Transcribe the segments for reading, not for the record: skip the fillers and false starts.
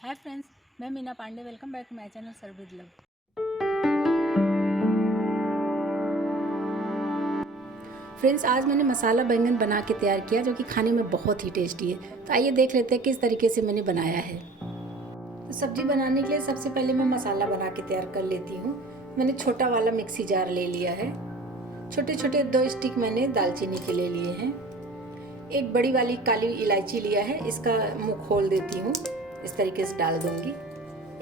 हाय friends, मैं Meena Pandey. Welcome back to my channel serve with love. Friends, आज मैंने मसाला बैंगन बना के तैयार किया जो कि खाने में बहुत ही टेस्टी है। तो आइए देख लेते हैं किस तरीके से मैंने बनाया है। तो सब्जी बनाने के लिए सबसे पहले मैं मसाला बना के तैयार कर लेती हूँ। मैंने छोटा वाला मिक्सी जार ले लिया है। छोटे छोटे 2 स्टिक मैंने दालचीनी के ले लिए हैं। एक बड़ी वाली काली इलायची लिया है, इसका मुंह खोल देती हूँ, इस तरीके से डाल दूंगी।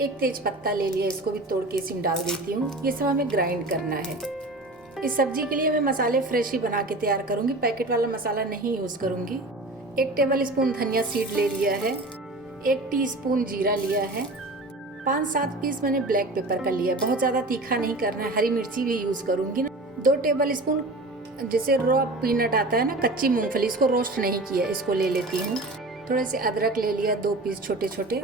एक तेज पत्ता ले लिया, इसको भी तोड़ के इसी में डाल देती हूँ। ये सब हमें ग्राइंड करना है। इस सब्जी के लिए मैं मसाले फ्रेश ही बना के तैयार करूँगी, पैकेट वाला मसाला नहीं यूज़ करूँगी। 1 टेबल स्पून धनिया सीड ले लिया है। 1 टीस्पून जीरा लिया है। 5-7 पीस मैंने ब्लैक पेपर का लिया है। बहुत ज़्यादा तीखा नहीं करना है। हरी मिर्ची भी यूज़ करूँगी ना। 2 टेबल स्पून जैसे रॉ पीनट आता है ना, कच्ची मूंगफली, इसको रोस्ट नहीं किया, इसको ले लेती हूँ। थोड़े से अदरक ले लिया, 2 पीस छोटे छोटे।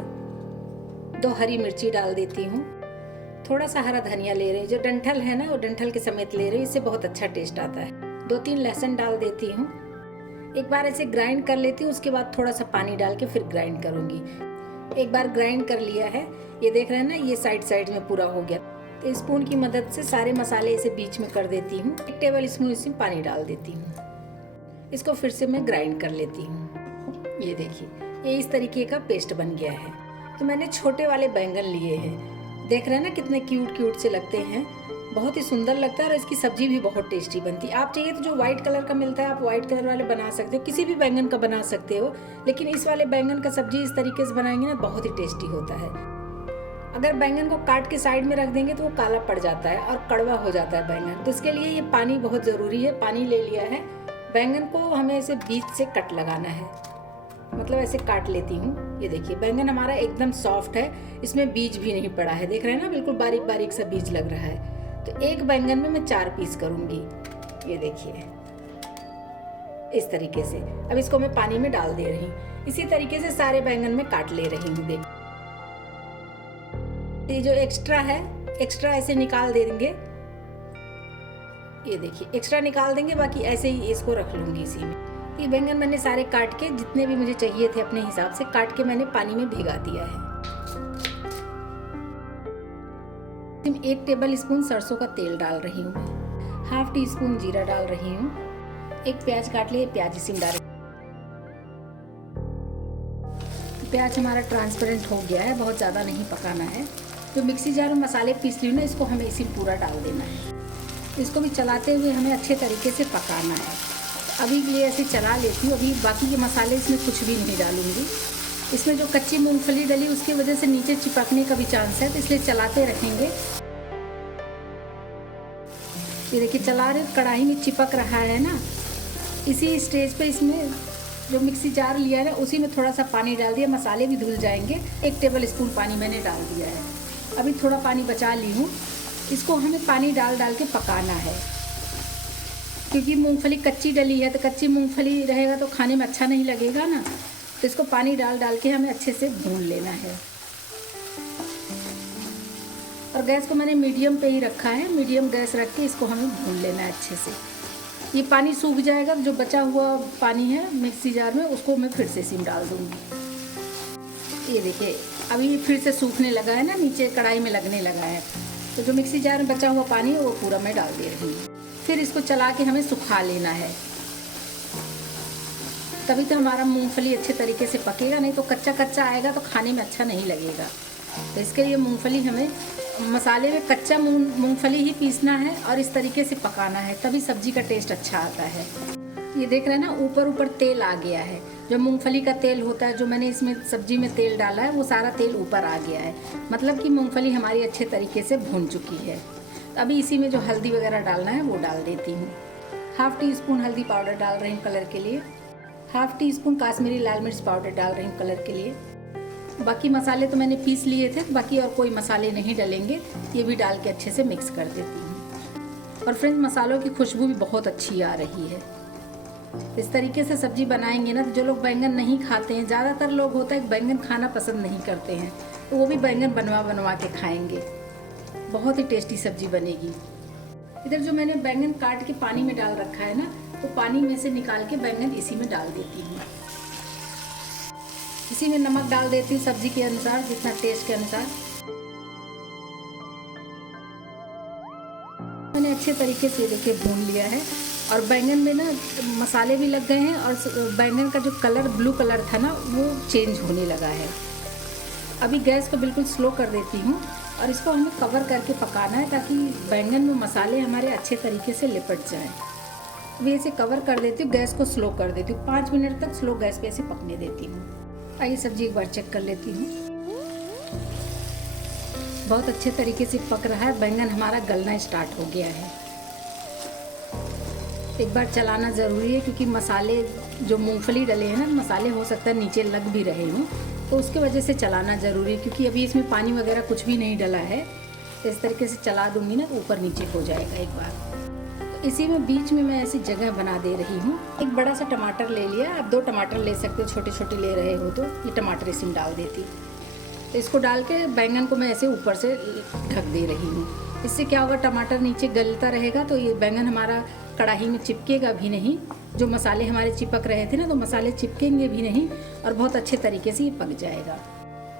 2 हरी मिर्ची डाल देती हूँ। थोड़ा सा हरा धनिया ले रही हूँ, जो डंठल है ना वो डंठल के समेत ले रही हूँ, इससे बहुत अच्छा टेस्ट आता है। 2-3 लहसुन डाल देती हूँ। एक बार ऐसे ग्राइंड कर लेती हूँ, उसके बाद थोड़ा सा पानी डाल के फिर ग्राइंड करूँगी। एक बार ग्राइंड कर लिया है, ये देख रहे हैं ना, ये साइड में पूरा हो गया। तो स्पून की मदद से सारे मसाले इसे बीच में कर देती हूँ। 1 टेबल स्पून इसमें पानी डाल देती हूँ। इसको फिर से मैं ग्राइंड कर लेती हूँ। ये देखिए, ये इस तरीके का पेस्ट बन गया है। तो मैंने छोटे वाले बैंगन लिए हैं। देख रहे हैं ना कितने क्यूट से लगते हैं, बहुत ही सुंदर लगता है और इसकी सब्जी भी बहुत टेस्टी बनती है। आप चाहिए तो जो व्हाइट कलर का मिलता है, आप व्हाइट कलर वाले बना सकते हो, किसी भी बैंगन का बना सकते हो। लेकिन इस वाले बैंगन का सब्जी इस तरीके से बनाएंगे ना, बहुत ही टेस्टी होता है। अगर बैंगन को काट के साइड में रख देंगे तो वो काला पड़ जाता है और कड़वा हो जाता है बैंगन। तो इसके लिए ये पानी बहुत ज़रूरी है। पानी ले लिया है। बैंगन को हमें ऐसे बीच से कट लगाना है, मतलब ऐसे काट लेती हूँ। ये देखिए, बैंगन हमारा एकदम सॉफ्ट है, इसमें बीज भी नहीं पड़ा है। देख रहे हैं ना, बिल्कुल बारीक बारीक सा बीज लग रहा है। तो एक बैंगन में मैं 4 पीस करूँगी। ये देखिए, इस तरीके से। अब इसको मैं पानी में डाल दे रही हूँ। इसी तरीके से सारे बैंगन में काट ले रही हूँ। देख, ये जो एक्स्ट्रा है, एक्स्ट्रा ऐसे निकाल देंगे। ये देखिए, एक्स्ट्रा निकाल देंगे, बाकी ऐसे ही इसको रख लूंगी इसी में। ये बैंगन मैंने सारे काट के, जितने भी मुझे चाहिए थे अपने हिसाब से काट के मैंने पानी में भिगा दिया है। 1 टेबल स्पून सरसों का तेल डाल रही हूँ मैं। 1/2 टीस्पून जीरा डाल रही हूँ। 1 प्याज काट लिए, प्याज इसी में डाल। प्याज हमारा ट्रांसपेरेंट हो गया है, बहुत ज़्यादा नहीं पकाना है। जो मिक्सी जार में मसाले पीस ली ना, इसको हमें इसी पूरा डाल देना है। इसको भी चलाते हुए हमें अच्छे तरीके से पकाना है। अभी के लिए ऐसे चला लेती हूँ। अभी बाकी के मसाले इसमें कुछ भी नहीं डालूंगी। इसमें जो कच्ची मूंगफली डली, उसकी वजह से नीचे चिपकने का भी चांस है, तो इसलिए चलाते रहेंगे। ये देखिए, चला रहे, कढ़ाई में चिपक रहा है ना। इसी स्टेज पे इसमें जो मिक्सी जार लिया है ना, उसी में थोड़ा सा पानी डाल दिया, मसाले भी धुल जाएंगे। 1 टेबल स्पून पानी मैंने डाल दिया है। अभी थोड़ा पानी बचा ली हूँ। इसको हमें पानी डाल के पकाना है, क्योंकि मूंगफली कच्ची डली है, तो कच्ची मूंगफली रहेगा तो खाने में अच्छा नहीं लगेगा ना। तो इसको पानी डाल के हमें अच्छे से भून लेना है। और गैस को मैंने मीडियम पे ही रखा है। मीडियम गैस रख के इसको हमें भून लेना है अच्छे से। ये पानी सूख जाएगा, जो बचा हुआ पानी है मिक्सी जार में, उसको मैं फिर से इसी में डाल दूँगी। ये देखिए, अभी फिर से सूखने लगा है ना, नीचे कढ़ाई में लगने लगा है। तो जो मिक्सी जार में बचा हुआ पानी है वो पूरा मैं डाल दे रही हूँ। फिर इसको चला के हमें सुखा लेना है, तभी तो हमारा मूंगफली अच्छे तरीके से पकेगा। नहीं तो कच्चा कच्चा आएगा तो खाने में अच्छा नहीं लगेगा। तो इसके लिए मूंगफली हमें मसाले में कच्चा मूंगफली ही पीसना है और इस तरीके से पकाना है, तभी सब्जी का टेस्ट अच्छा आता है। ये देख रहे हैं ना, ऊपर तेल आ गया है। जो मूंगफली का तेल होता है, जो मैंने इसमें सब्जी में तेल डाला है, वो सारा तेल ऊपर आ गया है। मतलब कि मूंगफली हमारी अच्छे तरीके से भून चुकी है। तो अभी इसी में जो हल्दी वगैरह डालना है वो डाल देती हूँ। 1/2 टीस्पून हल्दी पाउडर डाल रही हूँ कलर के लिए। 1/2 टीस्पून काश्मीरी लाल मिर्च पाउडर डाल रही हूँ कलर के लिए। बाकी मसाले तो मैंने पीस लिए थे, बाकी और कोई मसाले नहीं डलेंगे। ये भी डाल के अच्छे से मिक्स कर देती हूँ। और फ्रेंड्स, मसालों की खुशबू भी बहुत अच्छी आ रही है। इस तरीके से सब्जी बनाएंगे ना, तो जो लोग बैंगन नहीं खाते हैं, ज़्यादातर लोग होता है बैंगन खाना पसंद नहीं करते हैं, तो वो भी बैंगन बनवा के खाएंगे। बहुत ही टेस्टी सब्जी बनेगी। इधर जो मैंने बैंगन काट के पानी में डाल रखा है ना, तो पानी में से निकाल के बैंगन इसी में डाल देती हूँ। इसी में नमक डाल देती हूँ सब्जी के अनुसार, जितना टेस्ट के अनुसार। मैंने अच्छे तरीके से देखिए भून लिया है और बैंगन में ना मसाले भी लग गए हैं और बैंगन का जो कलर ब्लू कलर था ना वो चेंज होने लगा है। अभी गैस को बिल्कुल स्लो कर देती हूँ और इसको हमें कवर करके पकाना है ताकि बैंगन में मसाले हमारे अच्छे तरीके से लिपट जाएं। अभी ऐसे कवर कर देती हूँ, गैस को स्लो कर देती हूँ, 5 मिनट तक स्लो गैस पे ऐसे पकने देती हूँ। आइए सब्जी एक बार चेक कर लेती हूँ। बहुत अच्छे तरीके से पक रहा है, बैंगन हमारा गलना स्टार्ट हो गया है। एक बार चलाना ज़रूरी है क्योंकि मसाले जो मूंगफली डले हैं ना, मसाले हो सकता है नीचे लग भी रहे हों, तो उसके वजह से चलाना ज़रूरी है क्योंकि अभी इसमें पानी वगैरह कुछ भी नहीं डला है। इस तरीके से चला दूंगी ना तो ऊपर नीचे हो जाएगा एक बार। तो इसी में बीच में मैं ऐसी जगह बना दे रही हूँ। एक बड़ा सा टमाटर ले लिया, आप 2 टमाटर ले सकते हो, छोटे छोटे ले रहे हो तो ये टमाटर इसी में डाल देती। तो इसको डाल के बैंगन को मैं ऐसे ऊपर से ढक दे रही हूँ। इससे क्या होगा, टमाटर नीचे गलता रहेगा तो ये बैंगन हमारा कढ़ाई में चिपकेगा भी नहीं। जो मसाले हमारे चिपक रहे थे ना, तो मसाले चिपकेंगे भी नहीं और बहुत अच्छे तरीके से ये पक जाएगा।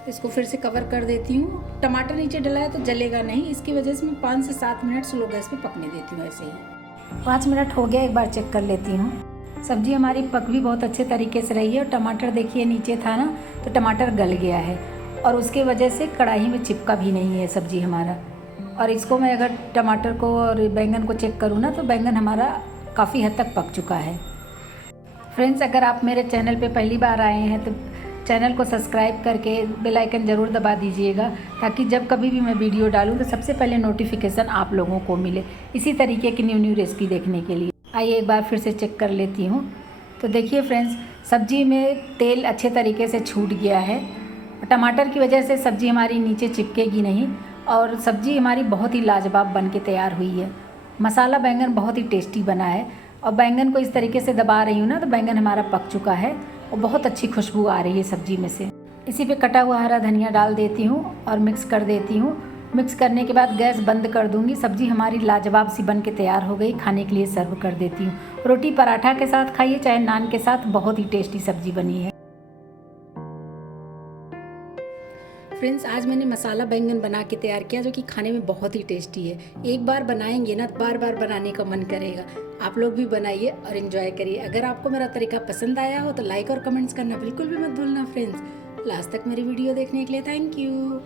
इसको फिर से कवर कर देती हूँ। टमाटर नीचे डला है तो जलेगा नहीं, इसकी वजह से मैं 5 से 7 मिनट स्लो गैस पे पकने देती हूँ। ऐसे ही 5 मिनट हो गया, एक बार चेक कर लेती हूँ। सब्जी हमारी पक भी बहुत अच्छे तरीके से रही है और टमाटर देखिए नीचे था ना, तो टमाटर गल गया है और उसके वजह से कढ़ाई में चिपका भी नहीं है सब्जी हमारा। और इसको मैं अगर टमाटर को और बैंगन को चेक करूँ ना, तो बैंगन हमारा काफ़ी हद तक पक चुका है। फ्रेंड्स, अगर आप मेरे चैनल पे पहली बार आए हैं तो चैनल को सब्सक्राइब करके बेल आइकन ज़रूर दबा दीजिएगा ताकि जब कभी भी मैं वीडियो डालूँ तो सबसे पहले नोटिफिकेशन आप लोगों को मिले इसी तरीके की न्यू रेसिपी देखने के लिए। आइए एक बार फिर से चेक कर लेती हूँ। तो देखिए फ्रेंड्स, सब्जी में तेल अच्छे तरीके से छूट गया है। टमाटर की वजह से सब्जी हमारी नीचे चिपकेगी नहीं और सब्जी हमारी बहुत ही लाजवाब बन के तैयार हुई है। मसाला बैंगन बहुत ही टेस्टी बना है और बैंगन को इस तरीके से दबा रही हूँ ना, तो बैंगन हमारा पक चुका है और बहुत अच्छी खुशबू आ रही है सब्जी में से। इसी पे कटा हुआ हरा धनिया डाल देती हूँ और मिक्स कर देती हूँ। मिक्स करने के बाद गैस बंद कर दूँगी। सब्जी हमारी लाजवाब सी बन के तैयार हो गई, खाने के लिए सर्व कर देती हूँ। रोटी पराठा के साथ खाइए चाहे नान के साथ, बहुत ही टेस्टी सब्जी बनी है। फ्रेंड्स, आज मैंने मसाला बैंगन बना के तैयार किया जो कि खाने में बहुत ही टेस्टी है। एक बार बनाएंगे ना तो बार बार बनाने का मन करेगा। आप लोग भी बनाइए और एंजॉय करिए। अगर आपको मेरा तरीका पसंद आया हो तो लाइक और कमेंट्स करना बिल्कुल भी मत भूलना फ्रेंड्स। लास्ट तक मेरी वीडियो देखने के लिए थैंक यू।